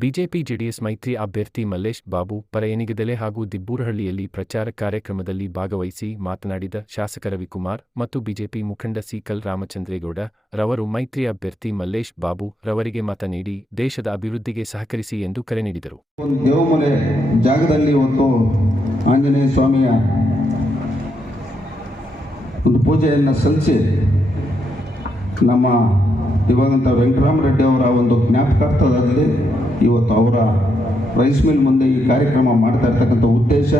BJP JDS ಮೈತ್ರಿ ಅಭ್ಯರ್ಥಿ ಮಲ್ಲೇಶ್ ಬಾಬು ಪರ ಹಾಗೂ ದಿಬ್ಬೂರಹಳ್ಳಿಯಲ್ಲಿ ಪ್ರಚಾರ ಕಾರ್ಯಕ್ರಮದಲ್ಲಿ ಭಾಗವಹಿಸಿ ಮಾತನಾಡಿದ ಶಾಸಕ ರವಿಕುಮಾರ್ ಮತ್ತು ಬಿಜೆಪಿ ಮುಖಂಡ ಸಿಕಲ್ ರಾಮಚಂದ್ರೇಗೌಡ ರವರು ಮೈತ್ರಿ ಅಭ್ಯರ್ಥಿ ಮಲ್ಲೇಶ್ ಬಾಬು ರವರಿಗೆ ಮತ ನೀಡಿ ದೇಶದ ಅಭಿವೃದ್ಧಿಗೆ ಸಹಕರಿಸಿ ಎಂದು ಕರೆ ನೀಡಿದರು. ಜಾಗದಲ್ಲಿ ಒಂದು ಆಂಜನೇಯ ಸ್ವಾಮಿಯ ಒಂದು ಪೂಜೆಯನ್ನು ಸಲ್ಲಿಸಿ ನಮ್ಮ ಇವಾಗಂತ ವೆಂಕಟರಾಮರೆಡ್ಡಿ ಅವರ ಒಂದು ಜ್ಞಾಪಕಾರ್ಥದಲ್ಲಿ ಇವತ್ತು ಅವರ ರೈಸ್ ಮಿಲ್ ಮುಂದೆ ಈ ಕಾರ್ಯಕ್ರಮ ಮಾಡ್ತಾ ಇರ್ತಕ್ಕಂಥ ಉದ್ದೇಶ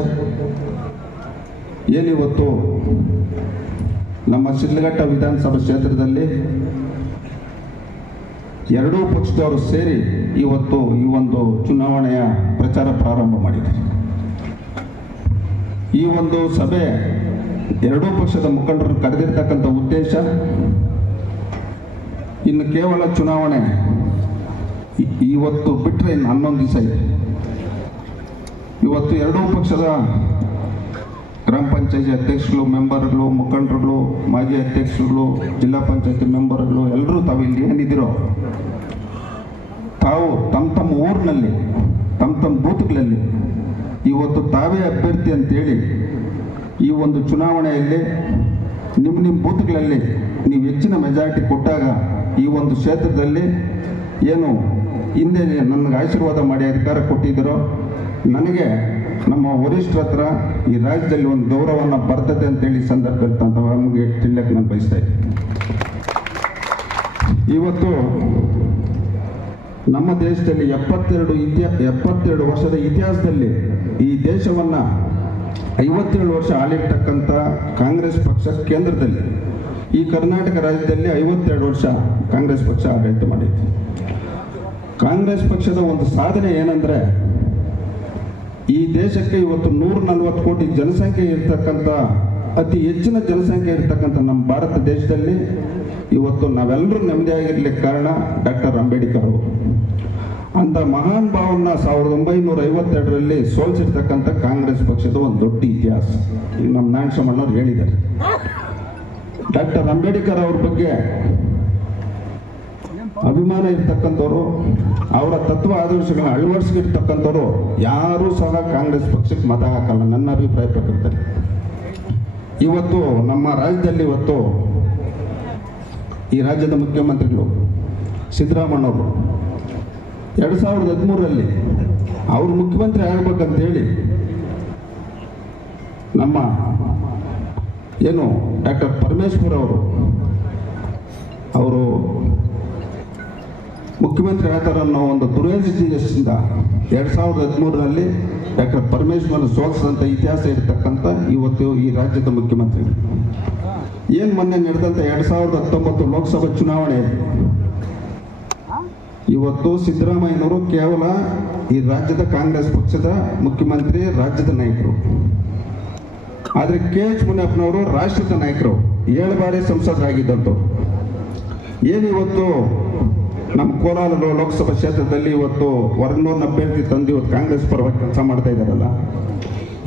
ಏನಿವತ್ತು ನಮ್ಮ ಶಿಡ್ಲಘಟ್ಟ ವಿಧಾನಸಭಾ ಕ್ಷೇತ್ರದಲ್ಲಿ ಎರಡೂ ಪಕ್ಷದವರು ಸೇರಿ ಇವತ್ತು ಈ ಒಂದು ಚುನಾವಣೆಯ ಪ್ರಚಾರ ಪ್ರಾರಂಭ ಮಾಡಿದ್ದಾರೆ. ಈ ಒಂದು ಸಭೆ ಎರಡೂ ಪಕ್ಷದ ಮುಖಂಡರು ಕರೆದಿರ್ತಕ್ಕಂಥ ಉದ್ದೇಶ ಇನ್ನು ಕೇವಲ ಚುನಾವಣೆ. ಇವತ್ತು ಬಿಟ್ಟರೆ ಇನ್ನು ಹನ್ನೊಂದು ದಿವಸ ಇದೆ. ಇವತ್ತು ಎರಡೂ ಪಕ್ಷದ ಗ್ರಾಮ ಪಂಚಾಯತಿ ಅಧ್ಯಕ್ಷರು, ಮೆಂಬರ್ಗಳು, ಮುಖಂಡರುಗಳು, ಮಾಜಿ ಅಧ್ಯಕ್ಷರುಗಳು, ಜಿಲ್ಲಾ ಪಂಚಾಯತಿ ಮೆಂಬರ್ಗಳು ಎಲ್ಲರೂ ತಾವು ಇಲ್ಲಿ ಏನಿದ್ದೀರೋ, ತಾವು ತಮ್ಮ ತಮ್ಮ ಊರಿನಲ್ಲಿ, ತಮ್ಮ ತಮ್ಮ ಬೂತ್ಗಳಲ್ಲಿ ಇವತ್ತು ತಾವೇ ಅಭ್ಯರ್ಥಿ ಅಂತೇಳಿ ಈ ಒಂದು ಚುನಾವಣೆಯಲ್ಲಿ ನಿಮ್ಮ ನಿಮ್ಮ ಬೂತ್ಗಳಲ್ಲಿ ನೀವು ಹೆಚ್ಚಿನ ಮೆಜಾರಿಟಿ ಕೊಟ್ಟಾಗ ಈ ಒಂದು ಕ್ಷೇತ್ರದಲ್ಲಿ ಏನು ಹಿಂದೆ ನನಗೆ ಆಶೀರ್ವಾದ ಮಾಡಿ ಅಧಿಕಾರ ಕೊಟ್ಟಿದ್ದರೋ, ನನಗೆ ನಮ್ಮ ವರಿಷ್ಠರ ಹತ್ರ ಈ ರಾಜ್ಯದಲ್ಲಿ ಒಂದು ಗೌರವವನ್ನು ಬರ್ತದೆ ಅಂತೇಳಿ ಸಂದರ್ಭದಲ್ಲಿ ನಮಗೆ ತಿನ್ನಕ್ಕೆ ನಾನು ಬಯಸ್ತಾ ಇದ್ದೀನಿ. ಇವತ್ತು ನಮ್ಮ ದೇಶದಲ್ಲಿ ಎಪ್ಪತ್ತೆರಡು ಇತಿಹಾ ಎಪ್ಪತ್ತೆರಡು ವರ್ಷದ ಇತಿಹಾಸದಲ್ಲಿ ಈ ದೇಶವನ್ನು ಐವತ್ತೇಳು ವರ್ಷ ಆಳಿರ್ತಕ್ಕಂಥ ಕಾಂಗ್ರೆಸ್ ಪಕ್ಷ ಕೇಂದ್ರದಲ್ಲಿ, ಈ ಕರ್ನಾಟಕ ರಾಜ್ಯದಲ್ಲಿ ಐವತ್ತೆರಡು ವರ್ಷ ಕಾಂಗ್ರೆಸ್ ಪಕ್ಷ ಆಡಳಿತ ಮಾಡಿದೆ ಕಾಂಗ್ರೆಸ್ ಪಕ್ಷದ ಒಂದು ಸಾಧನೆ ಏನಂದರೆ, ಈ ದೇಶಕ್ಕೆ ಇವತ್ತು ನೂರ ನಲವತ್ತು ಕೋಟಿ ಜನಸಂಖ್ಯೆ ಇರ್ತಕ್ಕಂಥ, ಅತಿ ಹೆಚ್ಚಿನ ಜನಸಂಖ್ಯೆ ಇರ್ತಕ್ಕಂಥ ನಮ್ಮ ಭಾರತ ದೇಶದಲ್ಲಿ ಇವತ್ತು ನಾವೆಲ್ಲರೂ ನೆಮ್ಮದಿಯಾಗಿರ್ಲಿಕ್ಕೆ ಕಾರಣ ಡಾಕ್ಟರ್ ಅಂಬೇಡ್ಕರ್ ಅವರು. ಅಂತ ಮಹಾನ್ ಭಾವನ್ನ ಸಾವಿರದ ಒಂಬೈನೂರ ಐವತ್ತೆರಡರಲ್ಲಿ ಸೋಲಿಸಿರ್ತಕ್ಕಂಥ ಕಾಂಗ್ರೆಸ್ ಪಕ್ಷದ ಒಂದು ದೊಡ್ಡ ಇತಿಹಾಸ. ಈಗ ನಮ್ಮ ನಾಣಸಮ್ಮಣ್ಣವ್ರು ಹೇಳಿದ್ದಾರೆ. ಡಾಕ್ಟರ್ ಅಂಬೇಡ್ಕರ್ ಅವ್ರ ಬಗ್ಗೆ ಅಭಿಮಾನ ಇರ್ತಕ್ಕಂಥವ್ರು, ಅವರ ತತ್ವ ಆದರ್ಶಗಳನ್ನ ಅಳವಡಿಸ್ಕಿರ್ತಕ್ಕಂಥವ್ರು ಯಾರೂ ಸಹ ಕಾಂಗ್ರೆಸ್ ಪಕ್ಷಕ್ಕೆ ಮತ ಹಾಕಲ್ಲ, ನನ್ನ ಅಭಿಪ್ರಾಯ ಪಟ್ಟಿರ್ತಾರೆ ಇವತ್ತು ನಮ್ಮ ರಾಜ್ಯದಲ್ಲಿ ಇವತ್ತು ಈ ರಾಜ್ಯದ ಮುಖ್ಯಮಂತ್ರಿಗಳು ಸಿದ್ದರಾಮಣ್ಣವರು ಎರಡು ಸಾವಿರದ ಹದಿಮೂರರಲ್ಲಿ ಅವರು ಮುಖ್ಯಮಂತ್ರಿ ಆಗ್ಬೇಕಂತ ಹೇಳಿ ನಮ್ಮ ಏನು ಡಾಕ್ಟರ್ ಪರಮೇಶ್ವರ್ ಅವರು ಅವರು ಮುಖ್ಯಮಂತ್ರಿ ಹೇಳ್ತಾರೆ ಅನ್ನೋ ಒಂದು ದುರದೃಷ್ಟಿಯಿಂದ ಎರಡು ಸಾವಿರದ ಹದಿಮೂರರಲ್ಲಿ ಡಾಕ್ಟರ್ ಪರಮೇಶ್ವರ್ ಸೋಲಿಸಿದಂಥ ಇತಿಹಾಸ ಇರತಕ್ಕಂಥ ಇವತ್ತು ಈ ರಾಜ್ಯದ ಮುಖ್ಯಮಂತ್ರಿ. ಏನು ಮೊನ್ನೆ ನಡೆದಂಥ ಎರಡು ಸಾವಿರದ ಹತ್ತೊಂಬತ್ತು ಲೋಕಸಭಾ ಚುನಾವಣೆ? ಇವತ್ತು ಸಿದ್ದರಾಮಯ್ಯನವರು ಕೇವಲ ಈ ರಾಜ್ಯದ ಕಾಂಗ್ರೆಸ್ ಪಕ್ಷದ ಮುಖ್ಯಮಂತ್ರಿ, ರಾಜ್ಯದ ನಾಯಕರು. ಆದರೆ ಕೆ ಎಚ್ ಮುನಿಯಪ್ಪನವರು ರಾಷ್ಟ್ರದ ನಾಯಕರು. ಏಳು ಬಾರಿ ಸಂಸದರಾಗಿದ್ದಂಥವ್ರು ಏನು ಇವತ್ತು ನಮ್ಮ ಕೋಲಾರ ಲೋಕಸಭಾ ಕ್ಷೇತ್ರದಲ್ಲಿ ಇವತ್ತು ಹೊರನೂರಿನ ಅಭ್ಯರ್ಥಿ ತಂದು ಇವತ್ತು ಕಾಂಗ್ರೆಸ್ ಪರವಾಗಿ ಕೆಲಸ ಮಾಡ್ತಾ ಇದ್ದಾರಲ್ಲ.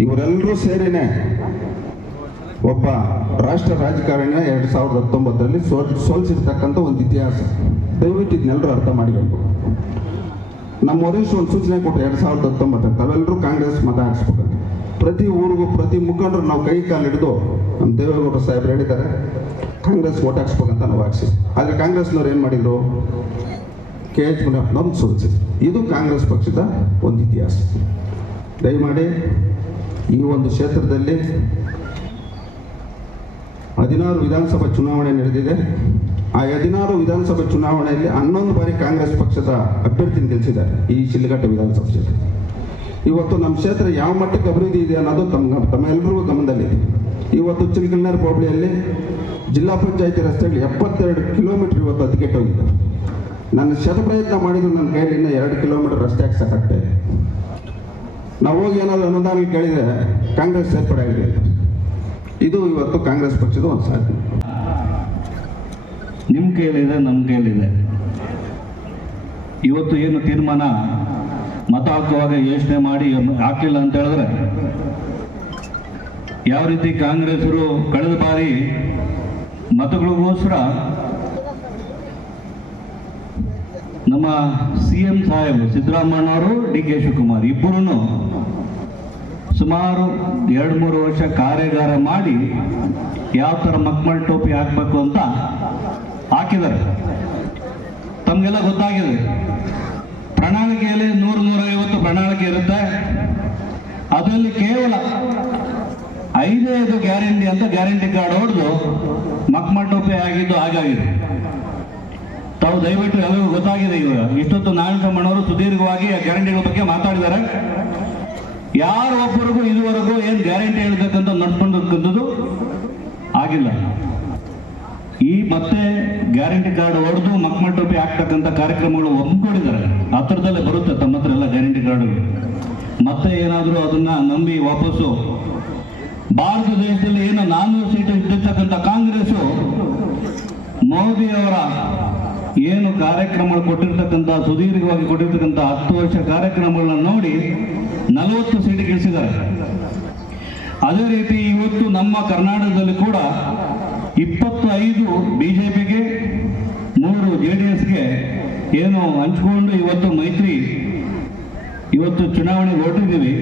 ಇವರೆಲ್ಲರೂ ಸೇರಿನೇ ಒಬ್ಬ ರಾಷ್ಟ್ರ ರಾಜಕಾರಣ ಎರಡು ಸಾವಿರದ ಹತ್ತೊಂಬತ್ತರಲ್ಲಿ ಸೋಲ್ ಸೋಲ್ಸಿರ್ತಕ್ಕಂಥ ಒಂದು ಇತಿಹಾಸ. ದಯವಿಟ್ಟು ಇದನ್ನೆಲ್ಲರೂ ಅರ್ಥ ಮಾಡಿಕೊಂಡು ನಮ್ಮ ವರಿಷ್ಠ ಒಂದು ಸೂಚನೆ ಕೊಟ್ಟು ಎರಡು ಸಾವಿರದ ಹತ್ತೊಂಬತ್ತಕ್ಕೆ ತಾವೆಲ್ಲರೂ ಕಾಂಗ್ರೆಸ್ ಮತ ಹಾಕ್ಸ್ಬೇಕಂತ ಪ್ರತಿ ಊರಿಗೂ ಪ್ರತಿ ಮುಖಂಡರು ನಾವು ಕೈ ಕಾಲು ಹಿಡಿದು ನಮ್ಮ ದೇವೇಗೌಡ ಸಾಹೇಬ್ರು ಹೇಳಿದ್ದಾರೆ. ಕಾಂಗ್ರೆಸ್ ಓಟ್ ಹಾಕ್ಸ್ಬೇಕಂತ ನಾವು ಹಾಕ್ಸಿ. ಆದರೆ ಕಾಂಗ್ರೆಸ್ನವ್ರು ಏನು ಮಾಡಿದ್ರು? ಕೆ ಎಚ್ ಮುನಿಯಪ್ಪನವ್ರನ್ನ ಸೋಲಿಸಿದ್ರು ಇದು ಕಾಂಗ್ರೆಸ್ ಪಕ್ಷದ ಒಂದು ಇತಿಹಾಸ. ದಯಮಾಡಿ ಈ ಒಂದು ಕ್ಷೇತ್ರದಲ್ಲಿ ಹದಿನಾರು ವಿಧಾನಸಭಾ ಚುನಾವಣೆ ನಡೆದಿದೆ. ಆ ಹದಿನಾರು ವಿಧಾನಸಭಾ ಚುನಾವಣೆಯಲ್ಲಿ ಹನ್ನೊಂದು ಬಾರಿ ಕಾಂಗ್ರೆಸ್ ಪಕ್ಷದ ಅಭ್ಯರ್ಥಿನ ಗೆಲ್ಲಿಸಿದ್ದಾರೆ ಈ ಶಿಲ್ಘಟ್ಟ ವಿಧಾನಸಭಾ ಕ್ಷೇತ್ರ. ಇವತ್ತು ನಮ್ಮ ಕ್ಷೇತ್ರ ಯಾವ ಮಟ್ಟಕ್ಕೆ ಅಭಿವೃದ್ಧಿ ಇದೆ ಅನ್ನೋದು ತಮ್ಮ ತಮ್ಮೆಲ್ಲರಿಗೂ ಗಮನದಲ್ಲಿದೆ. ಇವತ್ತು ಚಿಲ್ಕಲ್ನರ್ ಹೋಬಳಿಯಲ್ಲಿ ಜಿಲ್ಲಾ ಪಂಚಾಯತಿ ರಸ್ತೆಗಳು ಎಪ್ಪತ್ತೆರಡು ಕಿಲೋಮೀಟರ್ ಇವತ್ತು ಅದಕ್ಕೆಟ್ಟೋಗಿದೆ ನನ್ನ ಶತ ಪ್ರಯತ್ನ ಮಾಡಿದ್ರು ನನ್ನ ಕೈಯಲ್ಲಿ ಎರಡು ಕಿಲೋಮೀಟರ್ ರಸ್ತೆ ಹಾಕ್ಸಕ್ಕಾಗ್ತಾ ಇದೆ. ನಾವು ಹೋಗಿ ಏನಾದರೂ ಅನುದಾನ ಕೇಳಿದರೆ ಕಾಂಗ್ರೆಸ್ ಸೇರ್ಪಡೆ ಆಗಿದೆ ಇದು ಇವತ್ತು ಕಾಂಗ್ರೆಸ್ ಪಕ್ಷದ ಒಂದು ಸಾಧನೆ. ನಿಮ್ಮ ಕೈಯಲ್ಲಿದೆ ನಮ್ಮ ಕೈಯಲ್ಲಿದೆ. ಇವತ್ತು ಏನು ತೀರ್ಮಾನ ಮತ ಹಾಕುವಾಗ ಯೋಚನೆ ಮಾಡಿ ಹಾಕಿಲ್ಲ ಅಂತ ಹೇಳಿದ್ರೆ ಯಾವ ರೀತಿ ಕಾಂಗ್ರೆಸ್ರು ಕಳೆದ ಬಾರಿ ಮತಗಳಿಗೋಸ್ಕರ ನಮ್ಮ ಸಿ ಎಂ ಸಾಹೇಬ್ ಸಿದ್ದರಾಮಣ್ಣವರು ಡಿ ಕೆ ಶಿವಕುಮಾರ್ ಇಬ್ಬರೂ ಸುಮಾರು ಎರಡು ಮೂರು ವರ್ಷ ಕಾರ್ಯಾಗಾರ ಮಾಡಿ ಯಾವ ಥರ ಮಕ್ಮಲ್ ಟೋಪಿ ಹಾಕಬೇಕು ಅಂತ ಹಾಕಿದ್ದಾರೆ. ತಮಗೆಲ್ಲ ಗೊತ್ತಾಗಿದೆ. ಪ್ರಣಾಳಿಕೆಯಲ್ಲಿ ನೂರು ನೂರೈವತ್ತು ಪ್ರಣಾಳಿಕೆ ಇರುತ್ತೆ. ಅದರಲ್ಲಿ ಕೇವಲ ಐದೇ ಇದು ಗ್ಯಾರಂಟಿ ಅಂತ ಗ್ಯಾರಂಟಿ ಕಾರ್ಡ್ ಹೊಡೆದು ಟೋಪಿ ಆಗಿದ್ದು ಹಾಗಾಗಿದೆ ತಾವು ದಯವಿಟ್ಟು ಎಲ್ಲರಿಗೂ ಗೊತ್ತಾಗಿದೆ ಇವಾಗ. ಇಷ್ಟೊತ್ತು ನಾರಾಯಣಸ್ವಾಮಣ್ಣವರು ಸುದೀರ್ಘವಾಗಿ ಆ ಗ್ಯಾರಂಟಿಗಳ ಬಗ್ಗೆ ಮಾತಾಡಿದ್ದಾರೆ. ಯಾರು ಒಬ್ಬರಿಗೂ ಇದುವರೆಗೂ ಏನು ಗ್ಯಾರಂಟಿ ಹೇಳ್ಬೇಕಂತ ನಡ್ಕೊಂಡಿರ್ತಕ್ಕಂಥದ್ದು ಆಗಿಲ್ಲ. ಈ ಮತ್ತೆ ಗ್ಯಾರಂಟಿ ಕಾರ್ಡ್ ಹೊಡೆದು ಮಕ್ಕಳ ಟೋಪಿ ಕಾರ್ಯಕ್ರಮಗಳು ಒಮ್ಮಿಕೊಂಡಿದ್ದಾರೆ ಹತ್ರದಲ್ಲೇ ಬರುತ್ತೆ ತಮ್ಮ ಹತ್ರ ಎಲ್ಲ ಗ್ಯಾರಂಟಿ ಕಾರ್ಡ್ಗಳು. ಮತ್ತೆ ಏನಾದರೂ ಅದನ್ನ ನಂಬಿ ವಾಪಸ್ಸು ಭಾರತ ದೇಶದಲ್ಲಿ ಏನು ನಾನ್ನೂರು ಸೀಟು ಇದ್ದಿರ್ತಕ್ಕಂಥ ಕಾಂಗ್ರೆಸ್ಸು ಮೋದಿಯವರ ಏನು ಕಾರ್ಯಕ್ರಮಗಳು ಕೊಟ್ಟಿರ್ತಕ್ಕಂಥ, ಸುದೀರ್ಘವಾಗಿ ಕೊಟ್ಟಿರ್ತಕ್ಕಂಥ ಹತ್ತು ವರ್ಷ ಕಾರ್ಯಕ್ರಮಗಳನ್ನು ನೋಡಿ ನಲವತ್ತು ಸೀಟ್ ಗೆಲ್ಲಿಸಿದ್ದಾರೆ ಅದೇ ರೀತಿ ಇವತ್ತು ನಮ್ಮ ಕರ್ನಾಟಕದಲ್ಲಿ ಕೂಡ ಇಪ್ಪತ್ತು ಐದು ಬಿಜೆಪಿಗೆ, ಮೂರು ಜೆ ಡಿ ಎಸ್ಗೆ ಏನು ಹಂಚ್ಕೊಂಡು ಇವತ್ತು ಮೈತ್ರಿ, ಇವತ್ತು ಚುನಾವಣೆಗೆ ಹೊರಟಿದ್ದೀವಿ.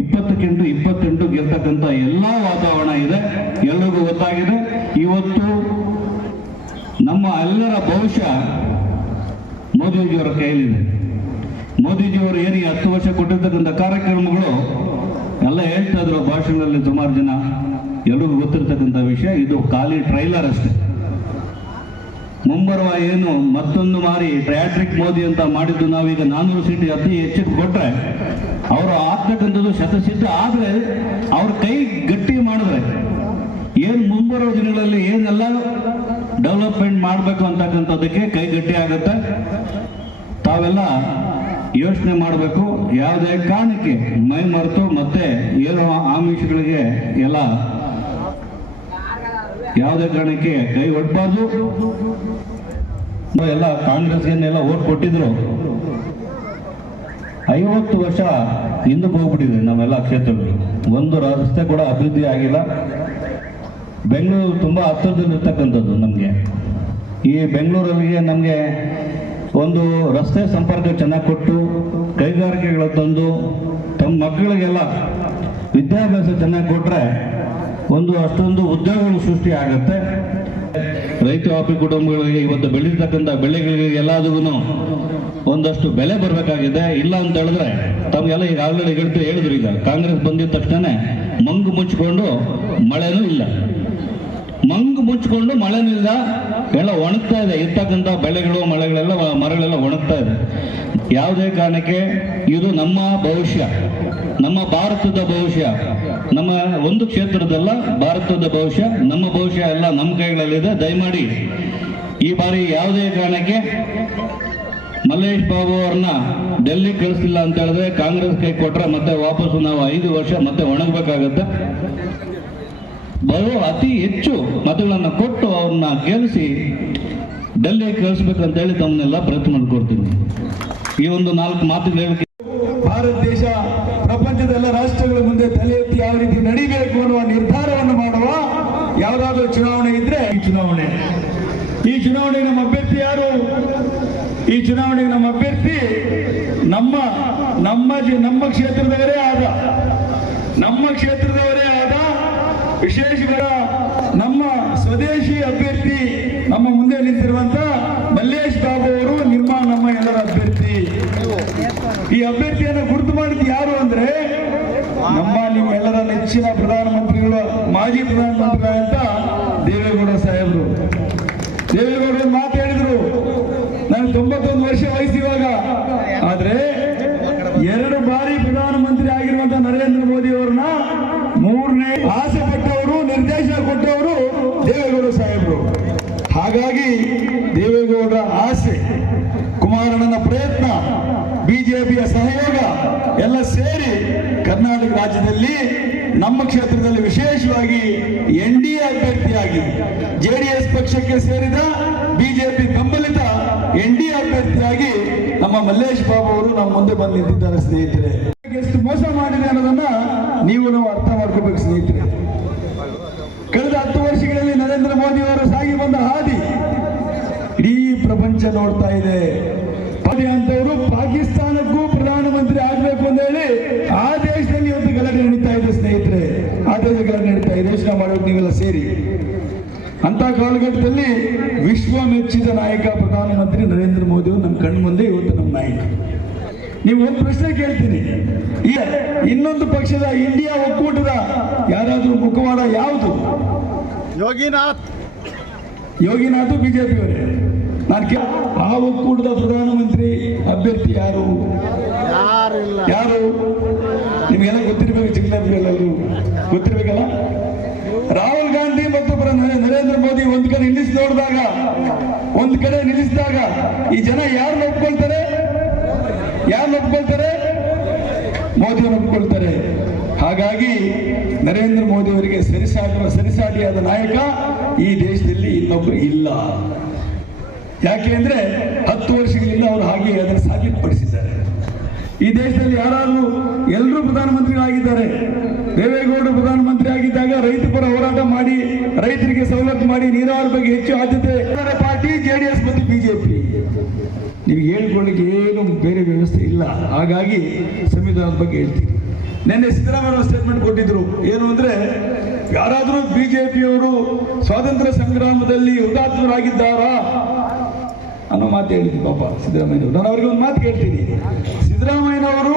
ಇಪ್ಪತ್ತಕ್ಕೆಂಟು ಇಪ್ಪತ್ತೆಂಟು ಗೆಲ್ತಕ್ಕಂಥ ಎಲ್ಲ ವಾತಾವರಣ ಇದೆ. ಎಲ್ರಿಗೂ ಗೊತ್ತಾಗಿದೆ. ಇವತ್ತು ನಮ್ಮ ಎಲ್ಲರ ಭವಿಷ್ಯ ಮೋದಿಜಿಯವರ ಕೈಯಲ್ಲಿದೆ. ಮೋದಿಜಿಯವರು ಏನು ಈ ಹತ್ತು ವರ್ಷ ಕೊಟ್ಟಿರ್ತಕ್ಕಂಥ ಕಾರ್ಯಕ್ರಮಗಳು, ಎಲ್ಲ ಹೇಳ್ತಾ ಇದ್ರು ಭಾಷಣದಲ್ಲಿ ಸುಮಾರು ಜನ. ಎಲ್ರಿಗೂ ಗೊತ್ತಿರ್ತಕ್ಕಂಥ ವಿಷಯ, ಇದು ಖಾಲಿ ಟ್ರೈಲರ್ ಅಷ್ಟೇ. ಮುಂಬರುವ ಏನು ಮತ್ತೊಂದು ಮಾರಿ ಟ್ರಯಾಟ್ರಿಕ್ ಮೋದಿ ಅಂತ ಮಾಡಿದ್ದು ನಾವೀಗ ನಾನ್ನೂರು ಸೀಟ್ ಅತಿ ಹೆಚ್ಚಿಗೆ ಕೊಟ್ರೆ ಅವರು ಆಗ್ತಕ್ಕಂಥದ್ದು ಶತಸಿದ್ಧ ಆದರೆ ಅವ್ರ ಕೈ ಗಟ್ಟಿ ಮಾಡಿದ್ರೆ ಏನು ಮುಂಬರುವ ದಿನಗಳಲ್ಲಿ ಏನೆಲ್ಲ ಡೆವಲಪ್ಮೆಂಟ್ ಮಾಡಬೇಕು ಅಂತಕ್ಕಂಥದ್ದಕ್ಕೆ ಕೈ ಗಟ್ಟಿ ಆಗುತ್ತೆ. ತಾವೆಲ್ಲ ಯೋಚನೆ ಮಾಡಬೇಕು. ಯಾವುದೇ ಕಾರಣಕ್ಕೆ ಮೈ ಮರೆತು ಮತ್ತೆ ಏನೋ ಆಮಿಷಗಳಿಗೆ ಎಲ್ಲ ಯಾವುದೇ ಕಾರಣಕ್ಕೆ ಕೈ ಒಡ್ಬಾರ್ದು. ಎಲ್ಲ ಕಾಂಗ್ರೆಸ್ಗೆನ್ನೆಲ್ಲ ಓಟ್ ಕೊಟ್ಟಿದ್ರು. ಐವತ್ತು ವರ್ಷ ಹಿಂದಕ್ಕೆ ಹೋಗ್ಬಿಟ್ಟಿದೆ ನಾವೆಲ್ಲ ಕ್ಷೇತ್ರಗಳು. ಒಂದು ರಸ್ತೆ ಕೂಡ ಅಭಿವೃದ್ಧಿ ಆಗಿಲ್ಲ. ಬೆಂಗಳೂರು ತುಂಬ ಹತ್ತಿರದಲ್ಲಿರ್ತಕ್ಕಂಥದ್ದು ನಮಗೆ. ಈ ಬೆಂಗಳೂರಲ್ಲಿ ನಮಗೆ ಒಂದು ರಸ್ತೆ ಸಂಪರ್ಕ ಚೆನ್ನಾಗಿ ಕೊಟ್ಟು ಕೈಗಾರಿಕೆಗಳು ತಂದು ತಮ್ಮ ಮಕ್ಕಳಿಗೆಲ್ಲ ವಿದ್ಯಾಭ್ಯಾಸ ಚೆನ್ನಾಗಿ ಕೊಟ್ಟರೆ ಒಂದು ಅಷ್ಟೊಂದು ಉದ್ಯೋಗಗಳು ಸೃಷ್ಟಿ ಆಗುತ್ತೆ. ರೈತಾಪಿ ಕುಟುಂಬಗಳಿಗೆ ಇವತ್ತು ಬೆಳೀತಕ್ಕಂಥ ಬೆಳೆಗಳಿಗೆ ಎಲ್ಲದಕ್ಕೂ ಒಂದಷ್ಟು ಬೆಲೆ ಬರಬೇಕಾಗಿದೆ. ಇಲ್ಲ ಅಂತ ಹೇಳಿದ್ರೆ ತಮಗೆಲ್ಲ ಈಗ ಆಲ್ರೆಡಿ ಹೇಳ್ತು ಹೇಳಿದ್ರು ಈಗ. ಕಾಂಗ್ರೆಸ್ ಬಂದಿದ ತಕ್ಷಣ ಮಂಗು ಮುಚ್ಚಿಕೊಂಡು ಮಳೆನೂ ಇಲ್ಲ. ಮಂಗು ಮುಚ್ಚಿಕೊಂಡು ಮಳೆನೂ ಇಲ್ಲ. ಎಲ್ಲ ಒಣಗ್ತಾ ಇದೆ. ಇರ್ತಕ್ಕಂಥ ಬೆಳೆಗಳು, ಮಳೆಗಳೆಲ್ಲ, ಮರಗಳೆಲ್ಲ ಒಣಗ್ತಾ ಇದೆ. ಯಾವುದೇ ಕಾರಣಕ್ಕೆ ಇದು ನಮ್ಮ ಭವಿಷ್ಯ. ನಮ್ಮ ಭಾರತದ ಭವಿಷ್ಯ. ನಮ್ಮ ಒಂದು ಕ್ಷೇತ್ರದಲ್ಲ, ಭಾರತದ ಭವಿಷ್ಯ, ನಮ್ಮ ಭವಿಷ್ಯ ಎಲ್ಲ ನಮ್ಮ ಕೈಗಳಲ್ಲಿದೆ. ದಯಮಾಡಿ ಈ ಬಾರಿ ಯಾವುದೇ ಕಾರಣಕ್ಕೆ ಮಲ್ಲೇಶ್ ಬಾಬು ಅವ್ರನ್ನ ಡೆಲ್ಲಿ ಕಳಿಸ್ತಿಲ್ಲ ಅಂತ ಹೇಳಿದ್ರೆ ಕಾಂಗ್ರೆಸ್ ಕೈ ಕೊಟ್ರೆ ಮತ್ತೆ ವಾಪಸ್ ನಾವು ಐದು ವರ್ಷ ಮತ್ತೆ ಒಣಗಬೇಕಾಗತ್ತೆ. ಬರೋ ಅತಿ ಹೆಚ್ಚು ಮತಗಳನ್ನು ಕೊಟ್ಟು ಅವ್ರನ್ನ ಗೆಲ್ಲಿಸಿ ಡೆಲ್ಲಿ ಕಳಿಸ್ಬೇಕಂತ ಹೇಳಿ ತಮ್ಮನ್ನೆಲ್ಲ ಪ್ರಯತ್ನ ಮಾಡ್ಕೊಡ್ತೀನಿ ಈ ಒಂದು ನಾಲ್ಕು ಮಾತು ಭಾರತ ದೇಶ ಪ್ರಪಂಚದ ಎಲ್ಲ ರಾಷ್ಟ್ರಗಳ ಮುಂದೆ ತಲೆ ಎತ್ತಿ ಯಾವ ರೀತಿ ನಡಿಬೇಕು ಅನ್ನುವ ನಿರ್ಧಾರವನ್ನು ಮಾಡುವ ಯಾವುದಾದ್ರೂ ಚುನಾವಣೆ ಇದ್ರೆ ಈ ಚುನಾವಣೆ. ಈ ಚುನಾವಣೆಗೆ ನಮ್ಮ ಅಭ್ಯರ್ಥಿ ಯಾರು? ಈ ಚುನಾವಣೆಗೆ ನಮ್ಮ ಅಭ್ಯರ್ಥಿ ನಮ್ಮ ನಮ್ಮ ನಮ್ಮ ಕ್ಷೇತ್ರದವರೇ ಆದ, ನಮ್ಮ ಕ್ಷೇತ್ರದವರೇ ಆದ ವಿಶೇಷವಾದ ನಮ್ಮ ಸ್ವದೇಶಿ ಅಭ್ಯರ್ಥಿ, ನಮ್ಮ ಮುಂದೆ ನಿಂತಿರುವಂತ ಮಲ್ಲೇಶ್ ಬಾಬು ಅವರು ನಿಮ್ಮ ನಮ್ಮ ಎಲ್ಲರ ಅಭ್ಯರ್ಥಿ. ಈ ಅಭ್ಯರ್ಥಿಯನ್ನು ಗುರುತು ಮಾಡಿದ್ದು ಯಾರು ಅಂದ್ರೆ ನಮ್ಮ ನಿಮ್ಮೆಲ್ಲರ ನೆಚ್ಚಿನ ಪ್ರಧಾನಮಂತ್ರಿಗಳು, ಮಾಜಿ ಪ್ರಧಾನಮಂತ್ರಿಗಳಂತ ದೇವೇಗೌಡ ಸಾಹೇಬರು. ದೇವೇಗೌಡರು ಮಾತು ಹೇಳಿದ್ರು. ನಾನು ತೊಂಬತ್ತೊಂದು ವರ್ಷ ವಯಸ್ಸಿವಾಗ ಆದ್ರೆ ಎರಡು ಬಾರಿ ಪ್ರಧಾನಮಂತ್ರಿ ಆಗಿರುವಂತ ನರೇಂದ್ರ ಮೋದಿ ಅವರನ್ನ ಮೂರನೇ ಆಸೆ ಪಟ್ಟವರು, ನಿರ್ದೇಶನ ಕೊಟ್ಟವರು ದೇವೇಗೌಡ ಸಾಹೇಬರು. ಹಾಗಾಗಿ ದೇವೇಗೌಡರ ಆಸೆ ಕುಮಾರಣ್ಣನ ಪ್ರಯತ್ನ ಬಿಜೆಪಿಯ ಸಹಯೋಗ ಎಲ್ಲ ಸೇರಿ ಕರ್ನಾಟಕ ರಾಜ್ಯದಲ್ಲಿ ನಮ್ಮ ಕ್ಷೇತ್ರದಲ್ಲಿ ವಿಶೇಷವಾಗಿ ಎನ್ ಡಿ ಎ ಅಭ್ಯರ್ಥಿಯಾಗಿ ಜೆಡಿಎಸ್ ಪಕ್ಷಕ್ಕೆ ಸೇರಿದ ಬಿಜೆಪಿ ಬೆಂಬಲಿತ ಎನ್ ಡಿ ಎ ಅಭ್ಯರ್ಥಿಯಾಗಿ ನಮ್ಮ ಮಲ್ಲೇಶ್ ಬಾಬು ಅವರು ನಮ್ಮ ಮುಂದೆ ಬಂದು ನಿಂತಿದ್ದಾರೆ ಸ್ನೇಹಿತರೆ. ಎಷ್ಟು ಮೋಸ ಮಾಡಿದೆ ಅನ್ನೋದನ್ನ ನೀವು ನಾವು ಅರ್ಥ ಮಾಡ್ಕೋಬೇಕು ಸ್ನೇಹಿತರೆ. ಕಳೆದ ಹತ್ತು ವರ್ಷಗಳಲ್ಲಿ ನರೇಂದ್ರ ಮೋದಿ ಅವರು ಸಾಗಿ ಬಂದ ಹಾದಿ ಇಡೀ ಪ್ರಪಂಚ ನೋಡ್ತಾ ಇದೆ ಮೋದಿ ಅಂತವರು ಪಾಕಿಸ್ತಾನಕ್ಕೂ ಪ್ರಧಾನಮಂತ್ರಿ ಆಗ್ಬೇಕು ಅಂತ ಹೇಳಿ ಆ ದೇಶದಲ್ಲಿ ಇವತ್ತು ಗಲಾಟೆ ನಡೀತಾ ಇದೆ ಸ್ನೇಹಿತರೆ ಆ ದೇಶದಲ್ಲಿ ಗಲಾಟೆ ನಡೀತಾ ಇದೆ ಯೋಚನೆ ಮಾಡೋದು ನೀವೆಲ್ಲ ಸೇರಿ ಅಂತ ಕಾಲಘಟ್ಟದಲ್ಲಿ ವಿಶ್ವ ಮೆಚ್ಚಿದ ನಾಯಕ ಪ್ರಧಾನಮಂತ್ರಿ ನರೇಂದ್ರ ಮೋದಿ ಅವರು ನಮ್ಮ ಕಣ್ಣು ಮುಂದೆ ಇವತ್ತು ನಮ್ಮ ನಾಯಕ. ನೀವು ಒಂದು ಪ್ರಶ್ನೆ ಕೇಳ್ತೀನಿ. ಇನ್ನೊಂದು ಪಕ್ಷದ ಇಂಡಿಯಾ ಒಕ್ಕೂಟದ ಯಾರಾದರೂ ಮುಖವಾಡ ಯಾವುದು? ಯೋಗಿನಾಥ್. ಯೋಗಿನಾಥ್ ಬಿಜೆಪಿ ಅವರೇ. ನಾನು ಕೇಳ ಆ ಒಕ್ಕೂಟದ ಪ್ರಧಾನಮಂತ್ರಿ ಅಭ್ಯರ್ಥಿ ಯಾರು? ಯಾರು? ನಿಮಗೆಲ್ಲ ಗೊತ್ತಿರ್ಬೇಕು ಚಿಕ್ಕ ಗೊತ್ತಿರ್ಬೇಕಲ್ಲ ರಾಹುಲ್ ಗಾಂಧಿ ಮತ್ತು ಪ್ರ- ನರೇ- ನರೇಂದ್ರ ಮೋದಿ ಒಂದ್ ಕಡೆ ನಿಲ್ಲಿಸಿ ನೋಡಿದಾಗ, ಒಂದ್ ಕಡೆ ನಿಲ್ಲಿಸಿದಾಗ ಈ ಜನ ಯಾರು ಒಪ್ಕೊಳ್ತಾರೆ ಯಾರು ಒಪ್ಕೊಳ್ತಾರೆ ಮೋದಿ ಒಪ್ಕೊಳ್ತಾರೆ ಹಾಗಾಗಿ ನರೇಂದ್ರ ಮೋದಿ ಅವರಿಗೆ ಸರಿಸಾಟ ಸರಿಸಾಟಿಯಾದ ನಾಯಕ ಈ ದೇಶದಲ್ಲಿ ಇನ್ನೊಬ್ಬರು ಇಲ್ಲ. ಯಾಕೆ ಅಂದ್ರೆ ಹತ್ತು ವರ್ಷಗಳಿಂದ ಅವರು ಹಾಗೆ ಅದನ್ನು ಸಾಬೀತುಪಡಿಸಿದ್ದಾರೆ. ಈ ದೇಶದಲ್ಲಿ ಯಾರಾದರೂ ಎಲ್ಲರೂ ಪ್ರಧಾನಮಂತ್ರಿಗಳಾಗಿದ್ದಾರೆ. ದೇವೇಗೌಡರು ಪ್ರಧಾನಮಂತ್ರಿ ಆಗಿದ್ದಾಗ ರೈತ ಪರ ಹೋರಾಟ ಮಾಡಿ, ರೈತರಿಗೆ ಸವಲತ್ತು ಮಾಡಿ, ನೀರಾವರಿ ಬಗ್ಗೆ ಹೆಚ್ಚು ಆದ್ಯತೆ. ಪಾರ್ಟಿ, ಜೆಡಿಎಸ್ ಮತ್ತು ಬಿಜೆಪಿ. ನೀವು ಹೇಳ್ಕೊಳ್ಳಿಕ್ಕೆ ಏನು ಬೇರೆ ವ್ಯವಸ್ಥೆ ಇಲ್ಲ. ಹಾಗಾಗಿ ಸಂವಿಧಾನದ ಬಗ್ಗೆ ಹೇಳ್ತೀನಿ. ನಿನ್ನೆ ಸಿದ್ದರಾಮಯ್ಯ ಸ್ಟೇಟ್ಮೆಂಟ್ ಕೊಟ್ಟಿದ್ರು. ಏನು ಅಂದ್ರೆ, ಯಾರಾದರೂ ಬಿಜೆಪಿಯವರು ಸ್ವಾತಂತ್ರ್ಯ ಸಂಗ್ರಾಮದಲ್ಲಿ ಹುತಾತ್ಮರಾಗಿದ್ದಾರಾ? ಅನ್ನೋ ಮಾತು ಹೇಳಿದ್ರು ಪಾಪ ಸಿದ್ದರಾಮಯ್ಯ ನಾನು ಅವರಿಗೆ ಒಂದು ಮಾತು ಕೇಳ್ತೀನಿ ಸಿದ್ದರಾಮಯ್ಯನವರು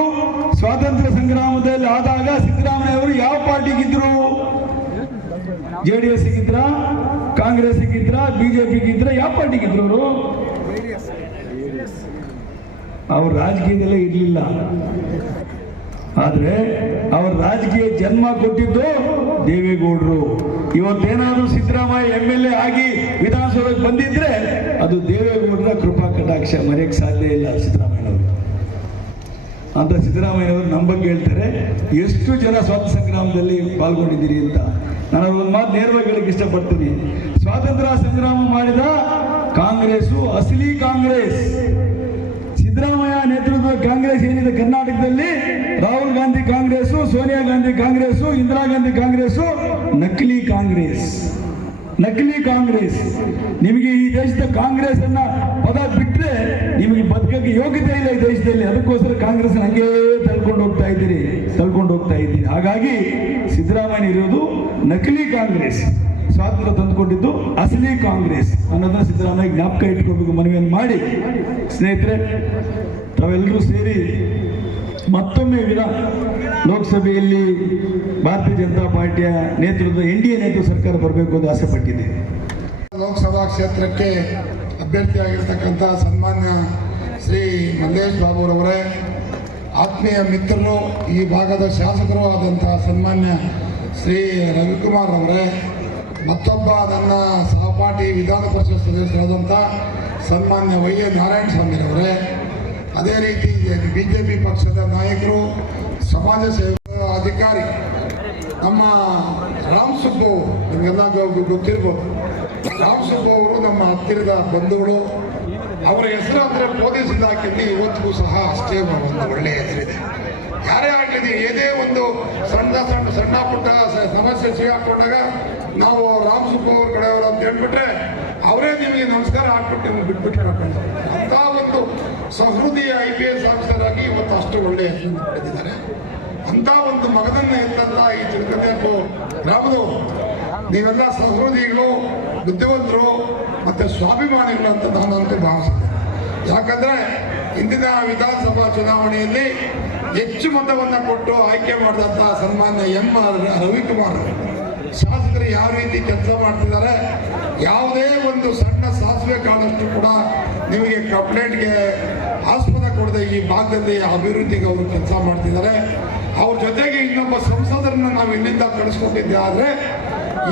ಸ್ವಾತಂತ್ರ್ಯ ಸಂಗ್ರಾಮದಲ್ಲಿ ಆದಾಗ ಸಿದ್ದರಾಮಯ್ಯವರು ಯಾವ ಪಾರ್ಟಿಗಿದ್ರು ಜೆ ಡಿ ಎಸ್ ಗಿದ್ರ ಕಾಂಗ್ರೆಸ್ ಗಿದ್ರ ಬಿಜೆಪಿಗಿದ್ರ ಯಾವ ಪಾರ್ಟಿಗಿದ್ರು ಅವರು? ಅವ್ರ ರಾಜಕೀಯದಲ್ಲೇ ಇರಲಿಲ್ಲ. ಆದ್ರೆ ಅವ್ರ ರಾಜಕೀಯ ಜನ್ಮ ಕೊಟ್ಟಿದ್ದು ದೇವೇಗೌಡರು. ಇವತ್ತೇನಾದ್ರೂ ಸಿದ್ದರಾಮಯ್ಯ ಎಂ ಎಲ್ ಎ ಆಗಿ ವಿಧಾನಸೌಧಕ್ಕೆ ಬಂದಿದ್ರೆ ಅದು ದೇವೇಗೌಡರ ಕೃಪಾ ಕಟಾಕ್ಷ, ಮರೆಯಕ್ಕೆ ಸಾಧ್ಯ ಇಲ್ಲ ಸಿದ್ದರಾಮಯ್ಯನವರು. ಅಂತ ಸಿದ್ದರಾಮಯ್ಯನವರು ನಮ್ಮ ಬಗ್ಗೆ ಹೇಳ್ತಾರೆ, ಎಷ್ಟು ಜನ ಸ್ವಾತಂತ್ರ್ಯ ಸಂಗ್ರಾಮದಲ್ಲಿ ಪಾಲ್ಗೊಂಡಿದ್ದೀರಿ ಅಂತ. ನಾನು ಒಂದು ಮಾತು ನೇರವಾಗಿ ಹೇಳಕ್ಕೆ ಇಷ್ಟಪಡ್ತೀನಿ. ಸ್ವಾತಂತ್ರ್ಯ ಸಂಗ್ರಾಮ ಮಾಡಿದ ಕಾಂಗ್ರೆಸ್ಸು ಅಸಲಿ ಕಾಂಗ್ರೆಸ್. ಸಿದ್ದರಾಮಯ್ಯ ನೇತೃತ್ವದ ಕಾಂಗ್ರೆಸ್ ಏನಿದೆ ಕರ್ನಾಟಕದಲ್ಲಿ? ರಾಹುಲ್ ಗಾಂಧಿ ಕಾಂಗ್ರೆಸ್ಸು, ಸೋನಿಯಾ ಗಾಂಧಿ ಕಾಂಗ್ರೆಸ್ಸು, ಇಂದಿರಾ ಗಾಂಧಿ ಕಾಂಗ್ರೆಸ್ಸು, ನಕಲಿ ಕಾಂಗ್ರೆಸ್. ನಕಲಿ ಕಾಂಗ್ರೆಸ್. ನಿಮಗೆ ಈ ದೇಶದ ಕಾಂಗ್ರೆಸ್ ಅನ್ನ ಪದ ಬಿಟ್ಟರೆ ನಿಮಗೆ ಬದುಕಕ್ಕೆ ಯೋಗ್ಯತೆ ಇಲ್ಲ ಈ ದೇಶದಲ್ಲಿ. ಅದಕ್ಕೋಸ್ಕರ ಕಾಂಗ್ರೆಸ್ ಹಂಗೆ ತಳ್ಕೊಂಡು ಹೋಗ್ತಾ ಇದ್ದೀರಿ, ತಳ್ಕೊಂಡು ಹೋಗ್ತಾ ಇದ್ದೀರಿ. ಹಾಗಾಗಿ ಸಿದ್ದರಾಮಯ್ಯ ಇರೋದು ನಕಲಿ ಕಾಂಗ್ರೆಸ್. ಸ್ವಾತಂತ್ರ್ಯ ತಂದುಕೊಂಡಿದ್ದು ಅಸಲಿ ಕಾಂಗ್ರೆಸ್ ಅನ್ನೋದನ್ನ ಸಿದ್ದರಾಮಯ್ಯ ಜ್ಞಾಪಕ ಇಟ್ಕೋಬೇಕು ಮನವಿಯನ್ನು ಮಾಡಿ. ಸ್ನೇಹಿತರೆ, ತಾವೆಲ್ಲರೂ ಸೇರಿ ಮತ್ತೊಮ್ಮೆ ವಿಧ ಲೋಕಸಭೆಯಲ್ಲಿ ಭಾರತೀಯ ಜನತಾ ಪಾರ್ಟಿಯ ನೇತೃತ್ವದ ಎನ್ ಡಿ ಎ ನೇತೃತ್ವ ಸರ್ಕಾರ ಬರಬೇಕು ಅಂತ ಆಸೆ ಪಟ್ಟಿದೆ ಲೋಕಸಭಾ ಕ್ಷೇತ್ರಕ್ಕೆ ಅಭ್ಯರ್ಥಿಯಾಗಿರ್ತಕ್ಕಂಥ ಸನ್ಮಾನ್ಯ ಶ್ರೀ ಮಲ್ಲೇಶ್ ಬಾಬುರವರೇ, ಆತ್ಮೀಯ ಮಿತ್ರರು, ಈ ಭಾಗದ ಶಾಸಕರು ಆದಂಥ ಸನ್ಮಾನ್ಯ ಶ್ರೀ ರವಿಕುಮಾರ್ ಅವರೇ ಮತ್ತೊಬ್ಬ ನನ್ನ ಸಹಪಾಠಿ ವಿಧಾನ ಪರಿಷತ್ ಸದಸ್ಯರಾದಂಥ ಸನ್ಮಾನ್ಯ ವೈ ಎ ನಾರಾಯಣ ಸ್ವಾಮಿರವರೇ ಅದೇ ರೀತಿ ಬಿ ಜೆ ಪಿ ಪಕ್ಷದ ನಾಯಕರು, ಸಮಾಜ ಸೇವಾ ಅಧಿಕಾರಿ, ನಮ್ಮ ರಾಮ್ ಸುಬ್ಬು, ನಿಮಗೆಲ್ಲ ಗೊತ್ತಿರ್ಬೋದು. ರಾಮ್ ಸುಬ್ಬು ಅವರು ನಮ್ಮ ಹತ್ತಿರದ ಬಂಧುಗಳು. ಅವರ ಹೆಸರು ಅಂದರೆ ಪೊಲೀಸ್ ಇಲಾಖೆಯಲ್ಲಿ ಇವತ್ತಿಗೂ ಸಹ ಅಷ್ಟೇ ಒಂದು ಒಳ್ಳೆಯ ಹೆಸರಿದೆ. ಯಾರೇ ಆಗಲಿ ಏನೇ ಒಂದು ಸಣ್ಣ ಸಣ್ಣ ಸಣ್ಣ ಪುಟ್ಟ ಸಮಸ್ಯೆ ಸಿಗಾಕೊಂಡಾಗ ನಾವು ರಾಮ್ ಸುಬ್ಬು ಅವ್ರ ಕಡೆಯವರು ಅಂತ ಹೇಳ್ಬಿಟ್ರೆ, ಅವರೇ ನಿಮಗೆ ನಮಸ್ಕಾರ ಹಾಕ್ಬಿಟ್ಟು ನಿಮ್ಗೆ ಬಿಟ್ಬಿಟ್ಟು ಅಂತ ಒಂದು ಸಹೃದಯ ಐ ಪಿ ಎಸ್ ಆಫೀಸರ್ ಆಗಿ ಇವತ್ತು ಅಷ್ಟು ಒಳ್ಳೆಯ ಹೆಸರು ಪಡೆದಿದ್ದಾರೆ. ಅಂತ ಒಂದು ಮಗದನ್ನ ಎತ್ತಂತ ಈ ತಿರುಕನ್ಯಾಪು ಗ್ರಾಮದವರು. ನೀವೆಲ್ಲ ಸಹೃದಿಗಳು ಬುದ್ಧಿವಂತರು ಮತ್ತೆ ಸ್ವಾಭಿಮಾನಿಗಳು ಅಂತ ನಾನಂತೂ ಭಾವಿಸ್ತೇನೆ ಯಾಕಂದ್ರೆ ಇಂದಿನ ವಿಧಾನಸಭಾ ಚುನಾವಣೆಯಲ್ಲಿ ಹೆಚ್ಚು ಮತವನ್ನು ಕೊಟ್ಟು ಆಯ್ಕೆ ಮಾಡಿದಂಥ ಸನ್ಮಾನ್ಯ ಎಂ ಆರ್ ರವಿಕುಮಾರ್ ಶಾಸಕರು ಯಾವ ರೀತಿ ಕೆಲಸ ಮಾಡ್ತಿದ್ದಾರೆ, ಯಾವುದೇ ಒಂದು ಸಣ್ಣ ಸಾಸಿವೆ ಕಾಳಷ್ಟು ಕೂಡ ನಿಮಗೆ ಕಂಪ್ಲೇಂಟ್ಗೆ ಆಸ್ಪದ ಕೊಡದೆ ಈ ಭಾಗದಲ್ಲಿ ಅಭಿವೃದ್ಧಿಗೆ ಅವರು ಕೆಲಸ ಮಾಡ್ತಿದ್ದಾರೆ. ಅವ್ರ ಜೊತೆಗೆ ಇನ್ನೊಬ್ಬ ಸಂಸದರನ್ನ ನಾವು ಇಲ್ಲಿಂದ ಕಳಿಸ್ಕೊಂಡಿದ್ದೆ ಆದರೆ